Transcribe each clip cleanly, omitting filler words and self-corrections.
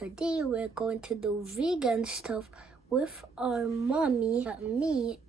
Today we're going to do vegan stuff with our mommy.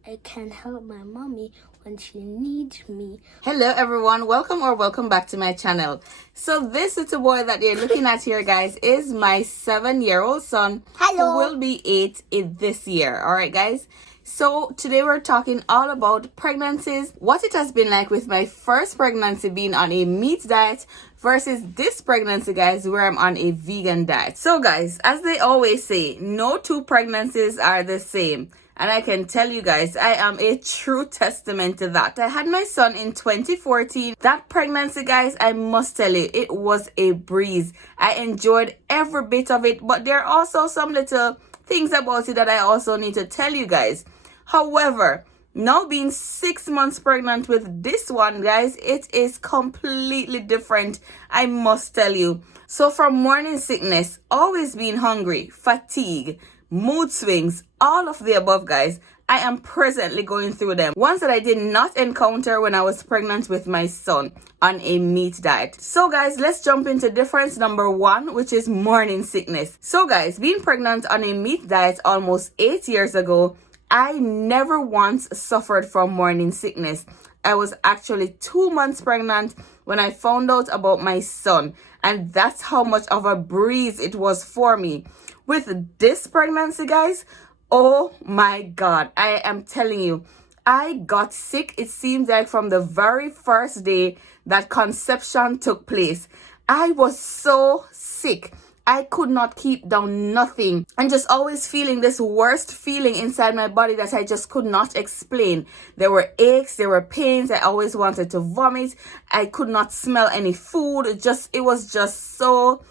I can help my mommy when she needs me. Hello everyone, welcome back to my channel. So this little boy that you're looking at here, guys, is my 7-year-old son. Hello. Who will be 8 in this year. Alright guys, so today we're talking all about pregnancies, what it has been like with my first pregnancy being on a meat diet versus this pregnancy, guys, where I'm on a vegan diet. So guys, as they always say, no two pregnancies are the same. And I can tell you guys, I am a true testament to that. I had my son in 2014. That pregnancy, guys, I must tell you, it was a breeze. I enjoyed every bit of it, but there are also some little things about it that I also need to tell you guys. However, now being 6 months pregnant with this one, guys, it is completely different, I must tell you. So from morning sickness, always being hungry, fatigue, mood swings, all of the above, guys, I am presently going through them. Ones that I did not encounter when I was pregnant with my son on a meat diet. So guys, let's jump into difference number 1, which is morning sickness. So guys, being pregnant on a meat diet almost 8 years ago, I never once suffered from morning sickness. I was actually 2 months pregnant when I found out about my son, and that's how much of a breeze it was for me. With this pregnancy, guys, oh my God, I am telling you, I got sick, it seems like from the very first day that conception took place. I was so sick. I could not keep down nothing, and just always feeling this worst feeling inside my body that I just could not explain. There were aches, there were pains, I always wanted to vomit, I could not smell any food. It was just so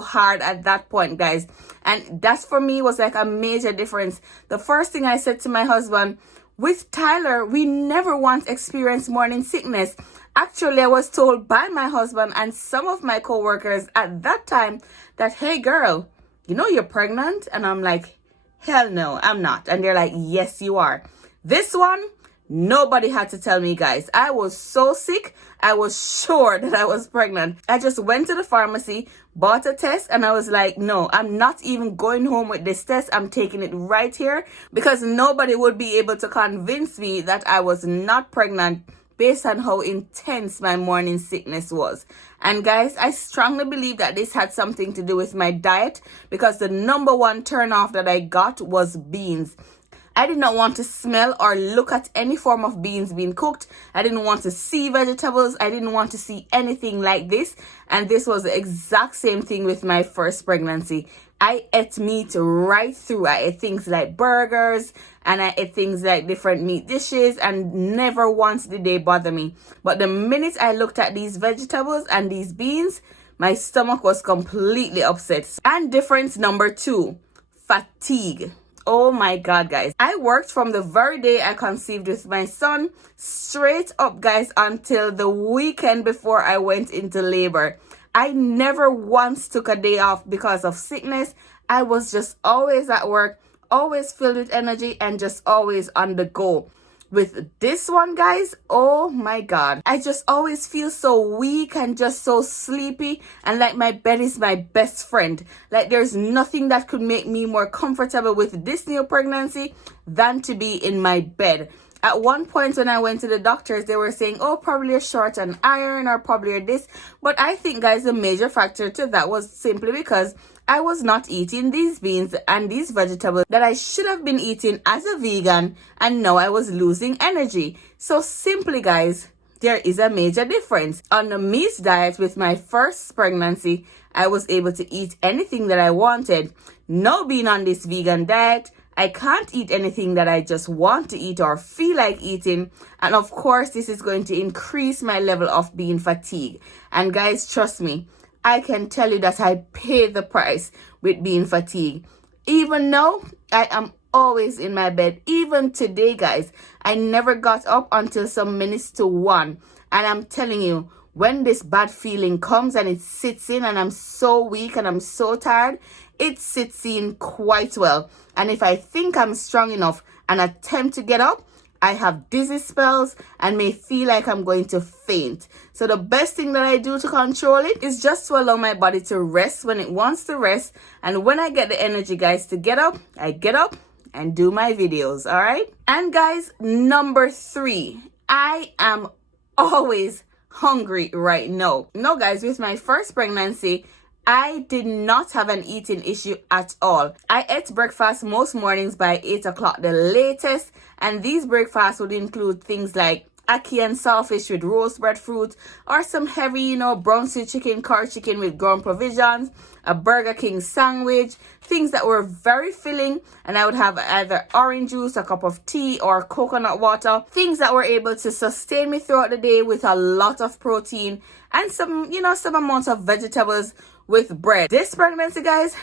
hard at that point, guys. And that for me was like a major difference. The first thing I said to my husband, with Tyler, we never once experienced morning sickness. Actually, I was told by my husband and some of my co-workers at that time that, hey girl, you know you're pregnant? And I'm like, hell no, I'm not. And they're like, yes, you are. This one, nobody had to tell me, guys. I was so sick, I was sure that I was pregnant. I just went to the pharmacy, bought a test, and I was like, no, I'm not even going home with this test. I'm taking it right here, because nobody would be able to convince me that I was not pregnant based on how intense my morning sickness was. And guys, I strongly believe that this had something to do with my diet, because the number one turn off that I got was beans. I did not want to smell or look at any form of beans being cooked. I didn't want to see vegetables. I didn't want to see anything like this. And this was the exact same thing with my first pregnancy. I ate meat right through. I ate things like burgers, and I ate things like different meat dishes, and never once did they bother me. But the minute I looked at these vegetables and these beans, my stomach was completely upset. And difference number 2, fatigue. Oh my God, guys. I worked from the very day I conceived with my son straight up, guys, until the weekend before I went into labor. I never once took a day off because of sickness. I was just always at work, always filled with energy, and just always on the go. With this one, guys, oh my God, I just always feel so weak and just so sleepy, and like my bed is my best friend. Like there's nothing that could make me more comfortable with this new pregnancy than to be in my bed. At one point when I went to the doctors, they were saying, oh, probably you're short on iron or probably you're this. But I think, guys, the major factor to that was simply because I was not eating these beans and these vegetables that I should have been eating as a vegan, and now I was losing energy. So simply, guys, there is a major difference. On the meat diet with my first pregnancy, I was able to eat anything that I wanted. Now being on this vegan diet, I can't eat anything that I just want to eat or feel like eating. And of course, this is going to increase my level of being fatigued. And guys, trust me, I can tell you that I pay the price with being fatigued. Even now, I am always in my bed. Even today, guys, I never got up until some minutes to 1. And I'm telling you, when this bad feeling comes and it sits in and I'm so weak and I'm so tired, it sits in quite well. And if I think I'm strong enough and attempt to get up, I have dizzy spells and may feel like I'm going to faint. So the best thing that I do to control it is just to allow my body to rest when it wants to rest. And when I get the energy, guys, to get up, I get up and do my videos, all right? And guys, number 3, I am always hungry right now. No, guys, with my first pregnancy, I did not have an eating issue at all. I ate breakfast most mornings by 8 o'clock, the latest. And these breakfasts would include things like ackee and saltfish with roast breadfruit, or some heavy, brown stew chicken, curry chicken with ground provisions, a Burger King sandwich, things that were very filling. And I would have either orange juice, a cup of tea, or coconut water, things that were able to sustain me throughout the day with a lot of protein and some amount of vegetables with bread. This pregnancy, guys,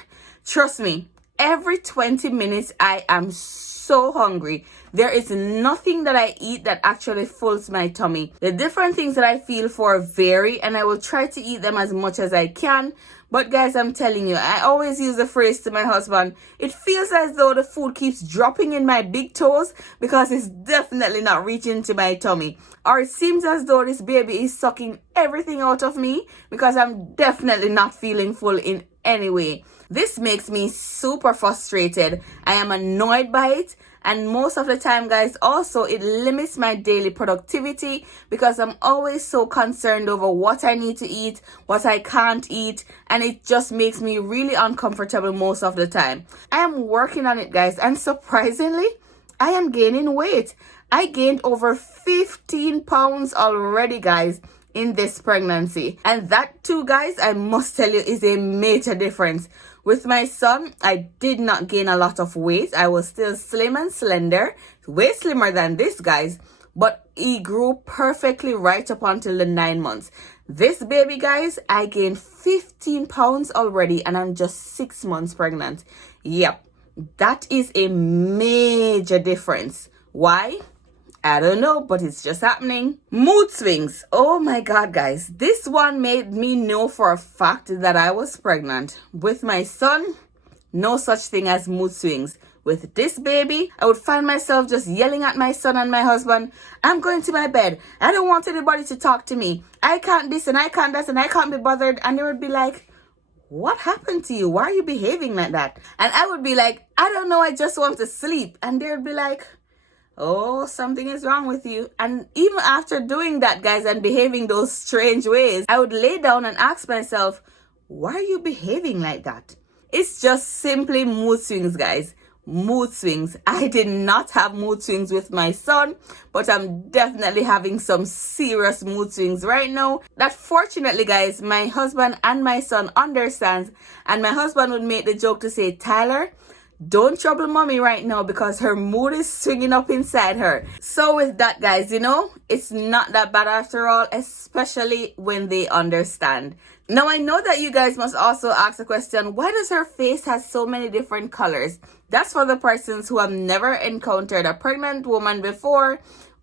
trust me, every 20 minutes I am so hungry. There is nothing that I eat that actually fills my tummy. The different things that I feel for vary, and I will try to eat them as much as I can. But guys, I'm telling you, I always use the phrase to my husband, it feels as though the food keeps dropping in my big toes because it's definitely not reaching to my tummy. Or it seems as though this baby is sucking everything out of me because I'm definitely not feeling full in any way. This makes me super frustrated. I am annoyed by it. And most of the time, guys, also it limits my daily productivity because I'm always so concerned over what I need to eat, what I can't eat, and it just makes me really uncomfortable most of the time. I am working on it, guys, and surprisingly, I am gaining weight. I gained over 15 pounds already, guys, in this pregnancy. And that too, guys, I must tell you, is a major difference. With my son, I did not gain a lot of weight. I was still slim and slender, way slimmer than this, guys, but he grew perfectly right up until the 9 months. This baby, guys, I gained 15 pounds already, and I'm just 6 months pregnant. Yep, that is a major difference. Why? I don't know, but it's just happening. Mood swings. Oh my God, guys. This one made me know for a fact that I was pregnant. With my son, no such thing as mood swings. With this baby, I would find myself just yelling at my son and my husband, I'm going to my bed. I don't want anybody to talk to me. I can't this and I can't that and I can't be bothered. And they would be like, what happened to you? Why are you behaving like that? And I would be like, I don't know. I just want to sleep. And they would be like, oh, something is wrong with you. And even after doing that, guys, and behaving those strange ways, I would lay down and ask myself, why are you behaving like that? It's just simply mood swings, guys. Mood swings. I did not have mood swings with my son, but I'm definitely having some serious mood swings right now that fortunately, guys, my husband and my son understands. And my husband would make the joke to say, Tyler, don't trouble mommy right now because her mood is swinging up inside her. So with that, guys, it's not that bad after all, especially when they understand. Now, I know that you guys must also ask the question, why does her face have so many different colors? That's for the persons who have never encountered a pregnant woman before.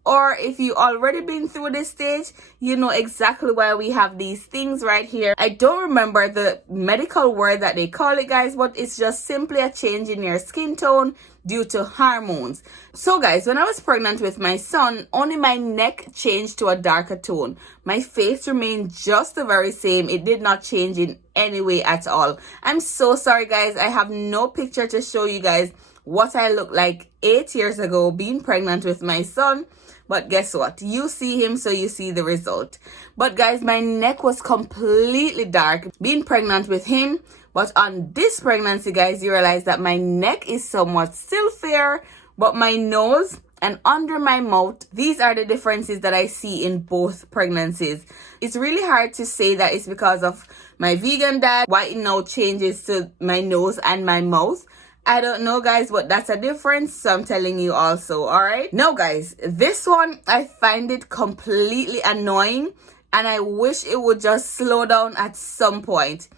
Or if you already been through this stage, you know exactly why we have these things right here. I don't remember the medical word that they call it, guys, but it's just simply a change in your skin tone due to hormones. So guys, when I was pregnant with my son, only my neck changed to a darker tone. My face remained just the very same. It did not change in any way at all. I'm so sorry, guys. I have no picture to show you guys what I looked like 8 years ago being pregnant with my son. But guess what? You see him, so you see the result. But guys, my neck was completely dark being pregnant with him. But on this pregnancy, guys, you realize that my neck is somewhat still fair, but my nose and under my mouth, these are the differences that I see in both pregnancies. It's really hard to say that it's because of my vegan diet, why it now changes to my nose and my mouth. I don't know, guys, but that's a difference, so I'm telling you also, all right? Now, guys, this one, I find it completely annoying, and I wish it would just slow down at some point.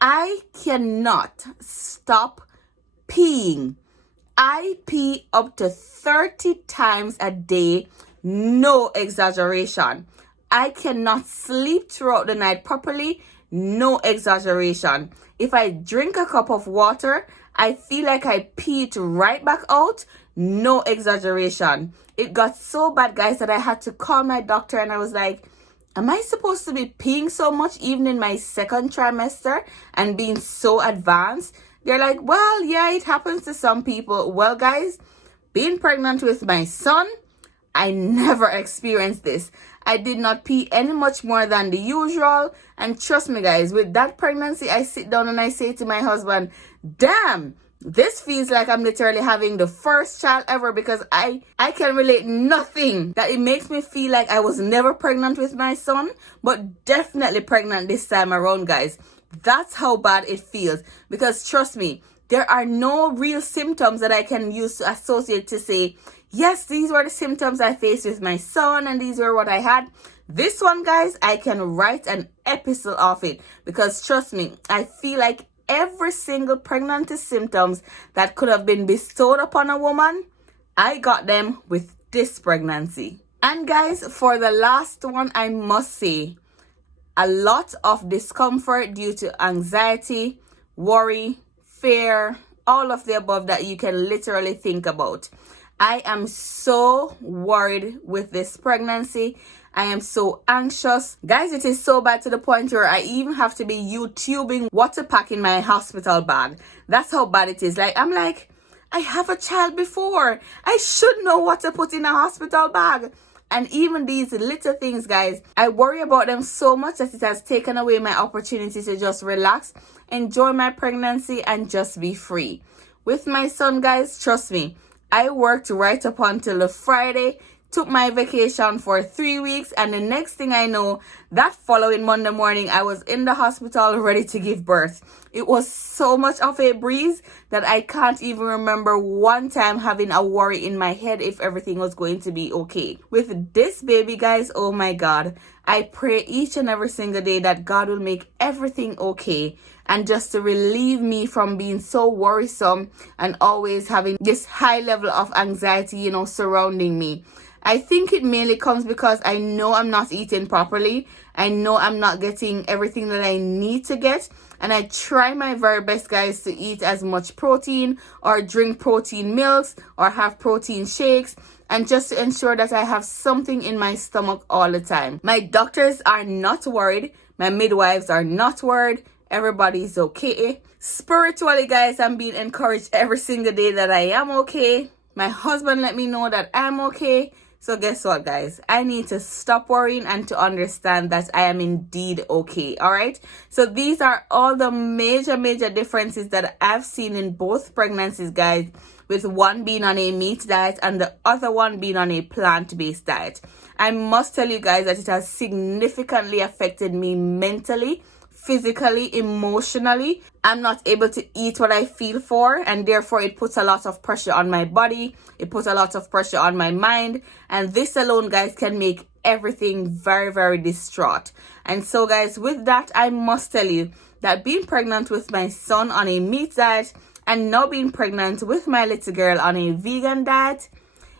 I cannot stop peeing. I pee up to 30 times a day, no exaggeration. I cannot sleep throughout the night properly, no exaggeration. If I drink a cup of water, I feel like I pee it right back out, No exaggeration. It got so bad, guys, that I had to call my doctor and I was like, am I supposed to be peeing so much even in my second trimester and being so advanced? They're like, well, yeah, it happens to some people. Well, guys, being pregnant with my son, I never experienced this. I did not pee any much more than the usual. And trust me, guys, with that pregnancy, I sit down and I say to my husband, damn, this feels like I'm literally having the first child ever, because I can relate nothing that it makes me feel like I was never pregnant with my son, but definitely pregnant this time around, guys. That's how bad it feels. Because trust me, there are no real symptoms that I can use to associate to say, yes, these were the symptoms I faced with my son and these were what I had. This one, guys, I can write an episode of it, because trust me, I feel like every single pregnancy symptoms that could have been bestowed upon a woman, I got them with this pregnancy. And guys, for the last one, I must say, a lot of discomfort due to anxiety, worry, fear, all of the above that you can literally think about. I am so worried with this pregnancy. I am so anxious. Guys, it is so bad to the point where I even have to be YouTubing what to pack in my hospital bag. That's how bad it is. I'm like, I have a child before. I should know what to put in a hospital bag. And even these little things, guys, I worry about them so much that it has taken away my opportunity to just relax, enjoy my pregnancy, and just be free. With my son, guys, trust me, I worked right up until the Friday, took my vacation for 3 weeks, and the next thing I know, that following Monday morning, I was in the hospital ready to give birth. It was so much of a breeze that I can't even remember one time having a worry in my head if everything was going to be okay. With this baby, guys, oh my God, I pray each and every single day that God will make everything okay, and just to relieve me from being so worrisome and always having this high level of anxiety, surrounding me. I think it mainly comes because I know I'm not eating properly. I know I'm not getting everything that I need to get. And I try my very best, guys, to eat as much protein or drink protein milks or have protein shakes, and just to ensure that I have something in my stomach all the time. My doctors are not worried. My midwives are not worried. Everybody's okay. Spiritually, guys, I'm being encouraged every single day that I am okay. My husband let me know that I'm okay. So guess what, guys? I need to stop worrying and to understand that I am indeed okay. All right. So these are all the major differences that I've seen in both pregnancies, guys, with one being on a meat diet and the other one being on a plant-based diet. I must tell you guys that it has significantly affected me mentally, physically, emotionally. I'm not able to eat what I feel for, and therefore it puts a lot of pressure on my body. It puts a lot of pressure on my mind, and this alone, guys, can make everything very distraught. And so, guys, with that, I must tell you that being pregnant with my son on a meat diet and now being pregnant with my little girl on a vegan diet,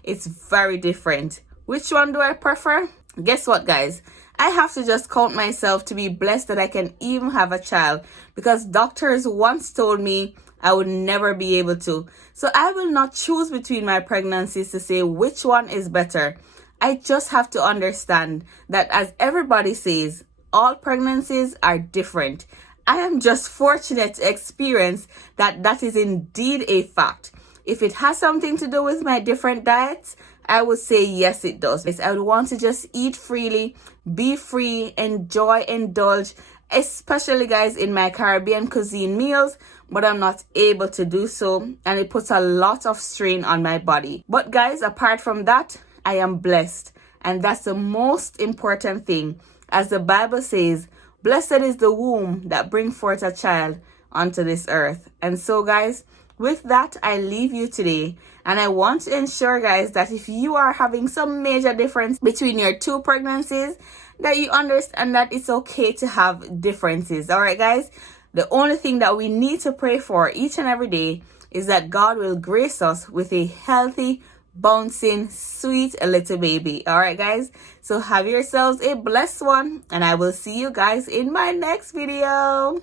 it's very different. Which one do I prefer? Guess what, guys? I have to just count myself to be blessed that I can even have a child, because doctors once told me I would never be able to. So I will not choose between my pregnancies to say which one is better. I just have to understand that, as everybody says, all pregnancies are different. I am just fortunate to experience that is indeed a fact. If it has something to do with my different diets, I would say yes, it does. I would want to just eat freely, be free, enjoy, indulge, especially, guys, in my Caribbean cuisine meals, but I'm not able to do so, and it puts a lot of strain on my body. But guys, apart from that, I am blessed, and that's the most important thing. As the Bible says, blessed is the womb that brings forth a child onto this earth. And so, guys, with that, I leave you today, and I want to ensure, guys, that if you are having some major difference between your two pregnancies, that you understand that it's okay to have differences. All right, guys? The only thing that we need to pray for each and every day is that God will grace us with a healthy, bouncing, sweet little baby. All right, guys? So have yourselves a blessed one, and I will see you guys in my next video.